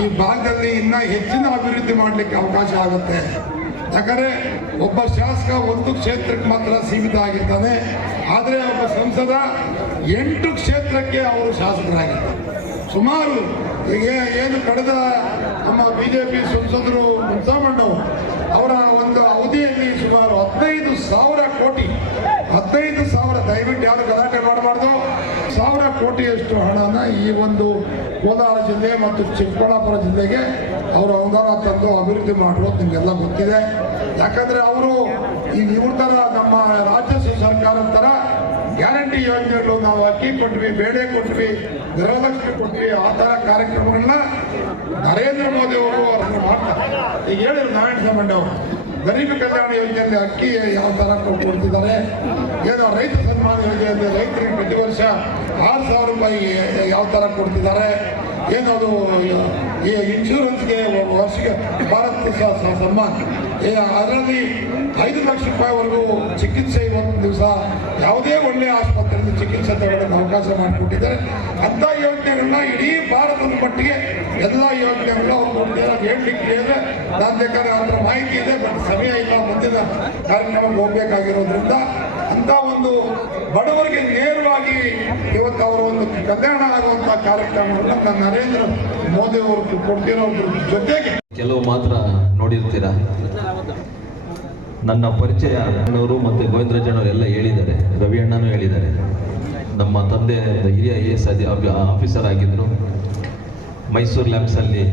ಈ ಭಾಗದಲ್ಲಿ ಇನ್ನ ಹೆಚ್ಚಿನ ಅಭಿವೃದ್ಧಿ ಮಾಡಲಿಕ್ಕೆ ಅವಕಾಶ ಆಗುತ್ತೆ. ಯಾಕಂದರೆ ಒಬ್ಬ ಶಾಸಕ ಒಂದು ಕ್ಷೇತ್ರಕ್ಕೆ ಮಾತ್ರ ಸೀಮಿತ ಆಗಿರ್ತಾನೆ. ಆದರೆ ಒಬ್ಬ ಸಂಸದ ಎಂಟು ಕ್ಷೇತ್ರಕ್ಕೆ ಅವರು ಶಾಸಕರಾಗಿರ್ತಾರೆ. ಸುಮಾರು ಈಗ ಏನು ಕಳೆದ ನಮ್ಮ ಬಿಜೆಪಿ ಸಂಸದರು ಮುನ್ಸಾಮಣ್ಣವರು ಅವರ ಅವಧಿಯಲ್ಲಿ ಸುಮಾರು ಹದಿನೈದು ಸಾವಿರ ಕೋಟಿ. ಹದಿನೈದು ಸಾವಿರ. ದಯವಿಟ್ಟು ಯಾರು ಗಲಾಟೆ ಮಾಡಬಾರ್ದು. ಸಾವಿರ ಕೋಟಿಯಷ್ಟು ಹಣನ ಈ ಒಂದು ಕೋಲಾರ ಜಿಲ್ಲೆ ಮತ್ತು ಚಿಕ್ಕಬಳ್ಳಾಪುರ ಜಿಲ್ಲೆಗೆ ಅವರು ಅನುದಾನ ತಂದು ಅಭಿವೃದ್ಧಿ ಮಾಡಿರೋದು ನಿಮಗೆಲ್ಲ ಗೊತ್ತಿದೆ. ಯಾಕಂದ್ರೆ ಅವರು ಈ ಇವ್ರ ತರ ನಮ್ಮ ರಾಜ್ಯ ಸರ್ಕಾರದ ತರ ಗ್ಯಾರಂಟಿ ಯೋಜನೆಗಳು ನಾವು ಅಕ್ಕಿ ಕೊಟ್ವಿ, ಬೇಳೆ ಕೊಟ್ವಿ, ಗೃಹಲಕ್ಷ್ಮಿ ಕೊಟ್ವಿ, ಆ ಥರ ಕಾರ್ಯಕ್ರಮಗಳನ್ನ ನರೇಂದ್ರ ಮೋದಿ ಅವರು ಮಾಡ್ತಾರೆ. ಈಗ ಹೇಳಿದ್ರು ನಾರಾಯಣ ಸಾಮಂಡ್ ಅವರು. ಗರೀಬ್ ಕಲ್ಯಾಣ ಯೋಜನೆಯಲ್ಲಿ ಅಕ್ಕಿ ಯಾವ ತರ ಕೊಡ್ತಿದ್ದಾರೆ? ಏನೋ ರೈತ ಸನ್ಮಾನ ಯೋಜನೆಯಲ್ಲಿ ರೈತರಿಗೆ ಪ್ರತಿ ವರ್ಷ ಆರು ಸಾವಿರ ರೂಪಾಯಿ ಯಾವ ತರ ಕೊಡ್ತಿದ್ದಾರೆ? ಏನದು ಈ ಇನ್ಶೂರೆನ್ಸ್ಗೆ ವರ್ಷಕ್ಕೆ ಭಾರತ ಸನ್ಮಾನ. ಅದರಲ್ಲಿ ಐದು ಲಕ್ಷ ರೂಪಾಯಿವರೆಗೂ ಚಿಕಿತ್ಸೆ ಒಂದು ದಿವಸ ಯಾವುದೇ ಒಳ್ಳೆಯ ಆಸ್ಪತ್ರೆಯಲ್ಲಿ ಚಿಕಿತ್ಸೆ ತಗೊಳ್ಳೋಕೆ ಅವಕಾಶ ಮಾಡಿಕೊಟ್ಟಿದ್ದಾರೆ. ಅಂಥ ಯೋಜನೆಗಳನ್ನ ಇಡೀ ಭಾರತದ ಮಟ್ಟಿಗೆ ಎಲ್ಲ ಯೋಜನೆಗಳನ್ನ ಅವ್ರು ಕೊಟ್ಟಿದ್ದಾರೆ ಹೇಳ್ಲಿಕ್ಕೆ ಹೇಳಿದ್ರೆ ನಾನು ಬೇಕಾದ್ರೆ ಅದರ ಮಾಹಿತಿ ಇದೆ, ಬಟ್ ಸಮಯ ಇಲ್ಲ, ಮುಂದಿನ ಕಾರ್ಯಕ್ರಮಕ್ಕೆ ಹೋಗ್ಬೇಕಾಗಿರೋದ್ರಿಂದ ಅಂತ ಒಂದು ಬಡವರಿಗೆ ನೇರವಾಗಿ ಇವತ್ತು ಅವರ ಒಂದು ಕಲ್ಯಾಣ ಆಗುವಂತ ಕಾರ್ಯಕ್ರಮಗಳನ್ನ ನಾನು ನರೇಂದ್ರ ಮೋದಿ ಅವರು ಕೊಡ್ತಿರೋ ಜೊತೆಗೆ. ಕೆಲವು ಮಾತ್ರ ನೋಡಿರ್ತೀರ? ನನ್ನ ಪರಿಚಯ ಅಣ್ಣವರು ಮತ್ತು ಗೋವಿಂದರಾಜಣ್ಣವರು ಎಲ್ಲ ಹೇಳಿದ್ದಾರೆ, ರವಿ ಅಣ್ಣನೂ ಹೇಳಿದ್ದಾರೆ. ನಮ್ಮ ತಂದೆ ಹಿರಿಯ ಐ ಎಸ್ ಅಧಿ ಆಫೀಸರ್ ಆಗಿದ್ದರು ಮೈಸೂರು ಲ್ಯಾಬ್ಸಲ್ಲಿ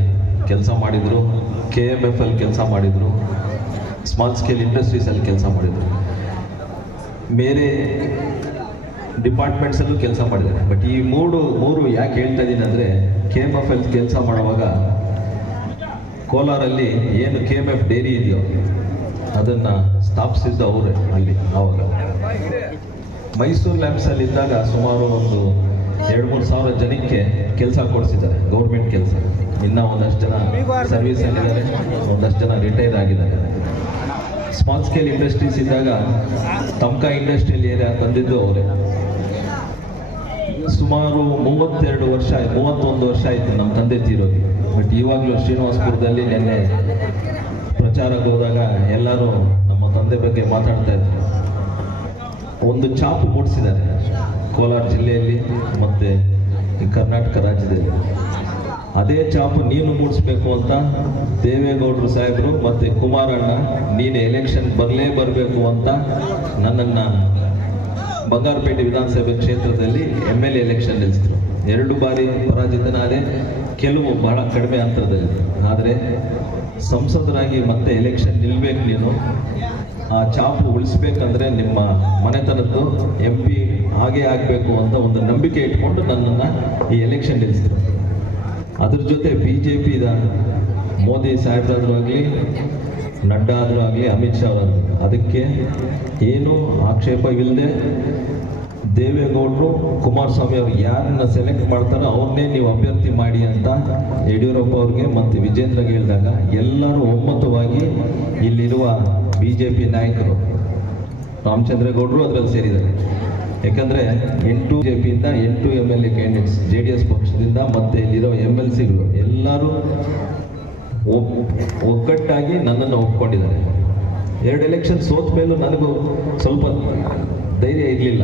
ಕೆಲಸ ಮಾಡಿದರು. ಕೆ ಎಂ ಎಫ್ ಅಲ್ಲಿ ಕೆಲಸ ಮಾಡಿದರು. ಸ್ಮಾಲ್ ಸ್ಕೇಲ್ ಇಂಡಸ್ಟ್ರೀಸಲ್ಲಿ ಕೆಲಸ ಮಾಡಿದರು. ಬೇರೆ ಡಿಪಾರ್ಟ್ಮೆಂಟ್ಸಲ್ಲೂ ಕೆಲಸ ಮಾಡಿದೆ ಬಟ್ ಈ ಮೂರು ಮೂರು ಯಾಕೆ ಹೇಳ್ತಾ ಇದ್ದೀನಿ ಅಂದರೆ ಕೆ ಎಂ ಎಫ್ ಎಲ್ ಕೆಲಸ ಮಾಡುವಾಗ ಕೋಲಾರಲ್ಲಿ ಏನು ಕೆ ಎಂ ಎಫ್ ಡೈರಿ ಇದೆಯೋ ಅದನ್ನು ಸ್ಥಾಪಿಸಿದ್ದು ಅವರೇ ಅಲ್ಲಿ, ಆವಾಗ. ಮೈಸೂರು ಲ್ಯಾಬ್ಸಲ್ಲಿ ಇದ್ದಾಗ ಸುಮಾರು ಒಂದು ಎರಡು, ಮೂರು ಸಾವಿರ ಜನಕ್ಕೆ ಕೆಲಸ ಕೊಡಿಸಿದ್ದಾರೆ ಗೌರ್ಮೆಂಟ್ ಕೆಲಸ. ಇನ್ನೂ ಒಂದಷ್ಟು ಜನ ಸರ್ವಿಸಲ್ಲಿದ್ದಾರೆ ಒಂದಷ್ಟು ಜನ ರಿಟೈರ್ ಆಗಿದ್ದಾರೆ. ಸ್ಮಾಲ್ ಸ್ಕೇಲ್ ಇಂಡಸ್ಟ್ರೀಸ್ ಇದ್ದಾಗ ತಮ್ಕ ಇಂಡಸ್ಟ್ರಿಯಲ್ ಏರಿಯಾ ಬಂದಿದ್ದು ಅವರೇ. ಸುಮಾರು ಮೂವತ್ತೆರಡು ವರ್ಷ ಆಯ್ತು ಮೂವತ್ತೊಂದು ವರ್ಷ ಆಯಿತು ನಮ್ಮ ತಂದೆ ತೀರೋಗಿ ಬಟ್ ಇವಾಗಲೂ ಶ್ರೀನಿವಾಸಪುರದಲ್ಲಿ ನಿನ್ನೆ ಪ್ರಚಾರಕ್ಕೆ ಹೋದಾಗ ಎಲ್ಲರೂ ನಮ್ಮ ತಂದೆ ಬಗ್ಗೆ ಮಾತಾಡ್ತಾ ಇದ್ರು. ಒಂದು ಚಾಪು ಮೂಡಿಸಿದ್ದಾರೆ. ಕೋಲಾರ ಜಿಲ್ಲೆಯಲ್ಲಿ ಮತ್ತು ಕರ್ನಾಟಕ ರಾಜ್ಯದಲ್ಲಿ. ಅದೇ ಚಾಪು ನೀನು ಮೂಡಿಸ್ಬೇಕು ಅಂತ ದೇವೇಗೌಡರು ಸಾಹೇಬರು ಮತ್ತೆ ಕುಮಾರಣ್ಣ, ನೀನು ಎಲೆಕ್ಷನ್ ಬರಲೇ ಬರಬೇಕು ಅಂತ ನನ್ನನ್ನು ಬಂಗಾರಪೇಟೆ ವಿಧಾನಸಭೆ ಕ್ಷೇತ್ರದಲ್ಲಿ ಎಂ ಎಲ್ ಎಲೆಕ್ಷನ್ ನಿಲ್ಲಿಸಿದ್ರು ಎರಡು ಬಾರಿ ಪರಾಜಿತನಾದೆ, ಕೆಲವು ಬಹಳ ಕಡಿಮೆ ಅಂತರದಲ್ಲಿ ಆದರೆ ಸಂಸದರಾಗಿ ಮತ್ತೆ ಎಲೆಕ್ಷನ್ ನಿಲ್ಬೇಕು ನೀನು. ಆ ಚಾಪು ಉಳಿಸ್ಬೇಕಂದ್ರೆ ನಿಮ್ಮ ಮನೆತನದ್ದು ಎಂ ಪಿ ಹಾಗೆ ಆಗಬೇಕು ಅಂತ ಒಂದು ನಂಬಿಕೆ ಇಟ್ಕೊಂಡು ನನ್ನನ್ನು ಈ ಎಲೆಕ್ಷನ್ ನಿಲ್ಲಿಸಿದ್ರು ಅದ್ರ ಜೊತೆ ಬಿ ಜೆ ಪಿದ ಮೋದಿ ಸಾಹೇಬ್ರಾದ್ರೂ ಆಗಲಿ ನಡ್ಡಾ ಆದರೂ ಆಗಲಿ, ಅಮಿತ್ ಶಾ ಅವರಾದ್ರು. ಅದಕ್ಕೆ ಏನು ಆಕ್ಷೇಪವಿಲ್ಲದೆ ದೇವೇಗೌಡರು, ಕುಮಾರಸ್ವಾಮಿ ಅವರು ಯಾರನ್ನ ಸೆಲೆಕ್ಟ್ ಮಾಡ್ತಾರೋ ಅವ್ರನ್ನೇ ನೀವು ಅಭ್ಯರ್ಥಿ ಮಾಡಿ ಅಂತ ಯಡಿಯೂರಪ್ಪ ಅವ್ರಿಗೆ ಮತ್ತು ವಿಜೇಂದ್ರಗೆ ಹೇಳಿದಾಗ ಎಲ್ಲರೂ ಒಮ್ಮತವಾಗಿ ಇಲ್ಲಿರುವ ಬಿ ಜೆ ಪಿ ನಾಯಕರು ರಾಮಚಂದ್ರೇಗೌಡರು ಅದರಲ್ಲಿ ಸೇರಿದ್ದಾರೆ. ಯಾಕಂದರೆ ಎಂಟು ಜೆ ಪಿಯಿಂದ ಎಂಟು M L A candidates J D S ಪಕ್ಷದಿಂದ ಮತ್ತೆ ಇಲ್ಲಿರೋ ಎಂ ಎಲ್ ಸಿಗಳು ಎಲ್ಲರೂ ಒಗ್- ಒಗ್ಗಟ್ಟಾಗಿ ನನ್ನನ್ನು ಒಪ್ಕೊಂಡಿದ್ದಾರೆ. ಎರಡು ಎಲೆಕ್ಷನ್ ಸೋತ ಮೇಲೂ ನನಗೂ ಸ್ವಲ್ಪ ಧೈರ್ಯ ಇರಲಿಲ್ಲ.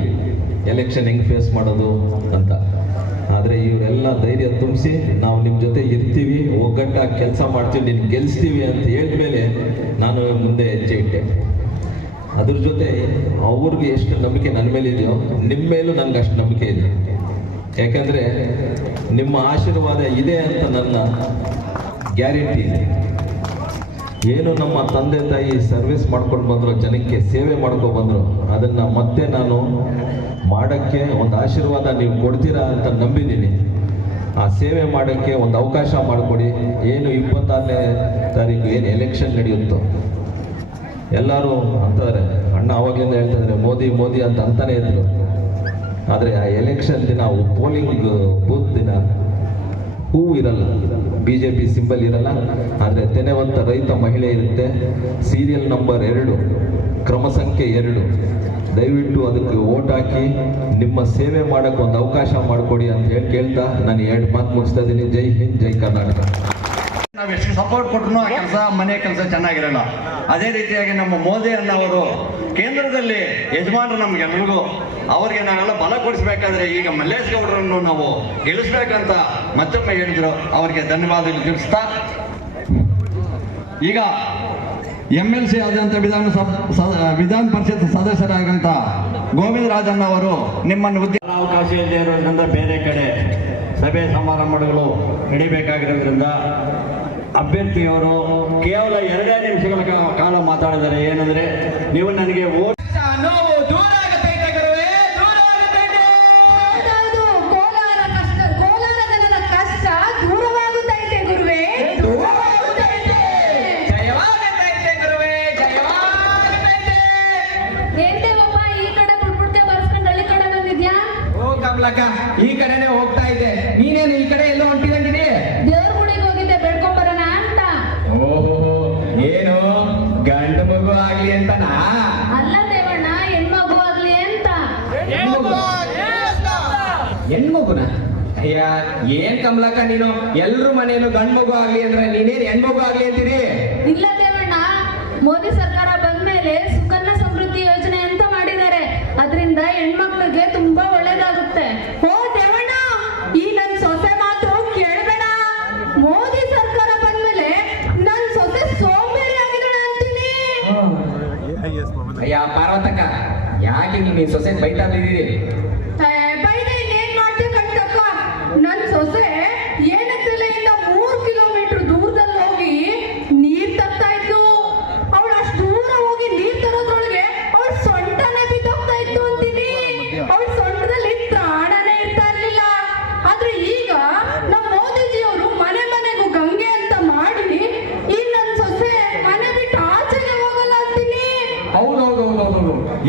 ಎಲೆಕ್ಷನ್ ಹೆಂಗೆ ಫೇಸ್ ಮಾಡೋದು ಅಂತ. ಆದರೆ ಇವರೆಲ್ಲ ಧೈರ್ಯ ತುಂಬಿಸಿ ನಾವು ನಿಮ್ಮ ಜೊತೆ ಇರ್ತೀವಿ, ಒಗ್ಗಟ್ಟಾಗಿ ಕೆಲಸ ಮಾಡ್ತೀವಿ ನಿನ್ನ ಗೆಲ್ಲಿಸ್ತೀವಿ ಅಂತ ಹೇಳಿದ್ಮೇಲೆ ನಾನು ಮುಂದೆ ಹೆಜ್ಜೆ ಇಟ್ಟೆ. ಅದ್ರ ಜೊತೆ ಅವ್ರಿಗೆ ಎಷ್ಟು ನಂಬಿಕೆ ನನ್ನ ಮೇಲೆ ಇದೆಯೋ ನಿಮ್ಮ ಮೇಲೂ ನನಗೆ ಅಷ್ಟು ನಂಬಿಕೆ ಇದೆ. ಯಾಕಂದರೆ ನಿಮ್ಮ ಆಶೀರ್ವಾದ ಇದೆ ಅಂತ ನನ್ನ ಗ್ಯಾರಂಟಿ ಇದೆ. ಏನು ನಮ್ಮ ತಂದೆ ತಾಯಿ ಸರ್ವಿಸ್ ಮಾಡ್ಕೊಂಡು ಬಂದರು, ಜನಕ್ಕೆ ಸೇವೆ ಮಾಡ್ಕೊಂಡು ಬಂದರು, ಅದನ್ನು ಮತ್ತೆ ನಾನು ಮಾಡೋಕ್ಕೆ ಒಂದು ಆಶೀರ್ವಾದ ನೀವು ಕೊಡ್ತೀರಾ ಅಂತ ನಂಬಿದ್ದೀನಿ. ಆ ಸೇವೆ ಮಾಡೋಕ್ಕೆ ಒಂದು ಅವಕಾಶ ಮಾಡಿಕೊಡಿ. ಏನು ಇಪ್ಪತ್ತಾರನೇ ತಾರೀಕು ಏನು ಎಲೆಕ್ಷನ್ ನಡೆಯುತ್ತೋ ಎಲ್ಲರೂ ಅಂತಾರೆ, ಅಣ್ಣ ಅವಾಗಲಿಂದ ಹೇಳ್ತಿದ್ರೆ, ಮೋದಿ ಮೋದಿ ಅಂತ ಅಂತಾನೆ ಇದ್ರು. ಆದರೆ ಆ ಎಲೆಕ್ಷನ್ ದಿನ ಪೋಲಿಂಗ್ ಬೂತ್ ದಿನ ಹೂವು ಇರಲ್ಲ. ಬಿ ಜೆ ಪಿ ಸಿಂಬಲ್ ಇರಲ್ಲ. ಆದರೆ ತೆನೆವಂತ ರೈತ ಮಹಿಳೆ ಇರುತ್ತೆ. ಸೀರಿಯಲ್ ನಂಬರ್ ಎರಡು, ಕ್ರಮ ಸಂಖ್ಯೆ ಎರಡು. ದಯವಿಟ್ಟು ಅದಕ್ಕೆ ಓಟ್ ಹಾಕಿ, ನಿಮ್ಮ ಸೇವೆ ಮಾಡೋಕ್ಕೆ ಒಂದು ಅವಕಾಶ ಮಾಡಿಕೊಡಿ ಅಂತ ಹೇಳಿ ಕೇಳ್ತಾ, ನಾನು ಎರಡು ಮಾತು ಮುಗಿಸ್ತಾ ಇದ್ದೀನಿ. ಜೈ ಹಿಂದ್, ಜೈ ಕರ್ನಾಟಕ. ನಾವು ಎಷ್ಟು ಸಪೋರ್ಟ್ ಕೊಟ್ಟರು ಆ ಕೆಲಸ ಮನೆ ಕೆಲಸ ಚೆನ್ನಾಗಿರಲ್ಲ. ಅದೇ ರೀತಿಯಾಗಿ ನಮ್ಮ ಮೋದಿ ಅಣ್ಣವರು ಕೇಂದ್ರದಲ್ಲಿ ಯಜಮಾನರು ನಮ್ಗೆಲ್ರಿಗೂ ಅವರಿಗೆ ನಾವೆಲ್ಲ ಬಲ ಕೊಡಿಸ್ಬೇಕಾದ್ರೆ ಈಗ ಮಲ್ಲೇಶ್ ಗೌಡರನ್ನು ನಾವು ಗೆಲ್ಲಿಸ್ಬೇಕಂತ ಮತ್ತೊಮ್ಮೆ ಹೇಳಿದ್ರು. ಅವರಿಗೆ ಧನ್ಯವಾದಗಳು ತಿಳಿಸ್ತಾ. ಈಗ ಎಂ ಎಲ್ ಸಿ ಆದಂಥ ವಿಧಾನ ವಿಧಾನ ಪರಿಷತ್ ಸದಸ್ಯರಾದಂಥ ಗೋವಿಂದ ರಾಜಣ್ಣ ಅವರು ನಿಮ್ಮನ್ನು ಉದ್ಯ ಅವಕಾಶ ಇಲ್ಲದೆ ಇರೋದ್ರಿಂದ ಬೇರೆ ಕಡೆ ಸಭೆ ಸಮಾರಂಭಗಳು ನಡಿಬೇಕಾಗಿರೋದ್ರಿಂದ ಅಭ್ಯರ್ಥಿಯವರು ಕೇವಲ ಎರಡೇ ನಿಮಿಷಗಳ ಕಾಲ ಮಾತಾಡಿದ್ದಾರೆ ಏನಂದ್ರೆ ನೀವು ನನಗೆ ಓಟ್ ಕಮಲಕ್ಕ ನೀನು ಎಲ್ರು ಮನೇನು ಗಂಡ್ ಮಗು ಆಗ್ಲಿ ಅಂದ್ರೆ ನೀನೇನ್ ಹೆಣ್ಮಗು ಆಗ್ಲಿ ಅಂತೀರಿ? ಇಲ್ಲ ದೇವಣ್ಣ ಮೋದಿ ಸರ್ಕಾರ ಬಂದ್ಮೇಲೆ ಸುಕನ್ಯಾ ಸಮೃದ್ಧಿ ಯೋಜನೆ ಅಂತ ಮಾಡಿದ್ದಾರೆ. ಅದರಿಂದ ಹೆಣ್ಮಕ್ಳಿಗೆ ತುಂಬಾ ಒಳ್ಳೇದಾಗುತ್ತೆ. ಓ ದೇವಣ್ಣ ಈ ನನ್ ಸೊಸೆ ಮಾತು ಕೇಳಬೇಡ. ಮೋದಿ ಸರ್ಕಾರ ಬಂದ್ಮೇಲೆ ನನ್ ಸೊಸೆ ಸೋಂಬೇರಿ ಆಗಿದ್ದಾಳೆ ಅಂತೀನಿ. ಅಯ್ಯ ಪಾರ್ವತಕ್ಕ ಯಾಕೆ ನೀನು ಸೊಸೆ ಬೈತಾ ಬಿದ್ದೀರಿ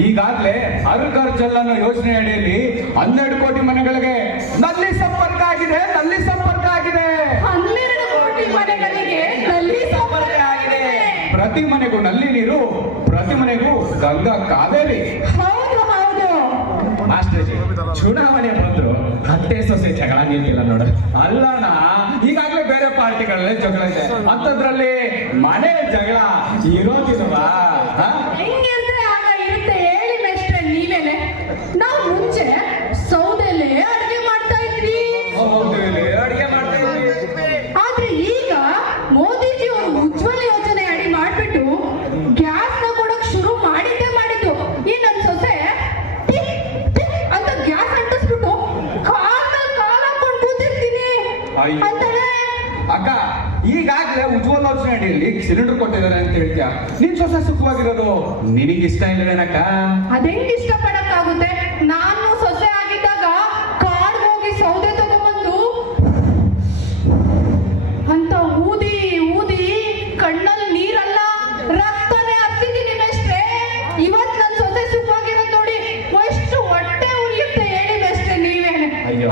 ಈಗಾಗ್ಲೇ ಹರ್ ಜಲ್ ಅನ್ನೋ ಯೋಜನೆ ಅಡಿಯಲ್ಲಿ ಹನ್ನೆರಡು ಕೋಟಿ ಮನೆಗಳಿಗೆ ನಲ್ಲಿ ಸಂಪರ್ಕ ಆಗಿದೆ ನಲ್ಲಿ ಸಂಪರ್ಕ ಆಗಿದೆ. ಹನ್ನೆರಡು ಕೋಟಿ ಮನೆಗಳಿಗೆ ನಲ್ಲಿ ಸಂಪರ್ಕ ಆಗಿದೆ. ಪ್ರತಿ ಮನೆಗೂ ನಲ್ಲಿ ನೀರು ಪ್ರತಿ ಮನೆಗೂ ಗಂಗಾ ಕಾವೇರಿ. ಹೌದು ಹೌದು. ಚುನಾವಣೆ ಬಂದ್ರು ಹತ್ತೆ ಸೊಸೆ ಜಗಳ ನಿಂತಿಲ್ಲ ನೋಡ. ಅಲ್ಲಣ್ಣ ಈಗಾಗಲೇ ಬೇರೆ ಪಾರ್ಟಿಗಳಲ್ಲೇ ಜಗಳ ಇದೆ. ಅಂತದ್ರಲ್ಲಿ ಮನೆ ಜಗಳ ಇರೋದಿಲ್ವಾ? ಕೊಟ್ಟಿದ್ದಾರೆ ಅಂತ ಹೇಳ್ತೀಯ? ನಿನ್ ಸೊಸೆ ಸುಖವಾಗಿರೋದು. ನಿನಗೆ ಇಷ್ಟ ಏನಕ್ಕ ಅದೇ ಇಷ್ಟಪಡ ನಾನು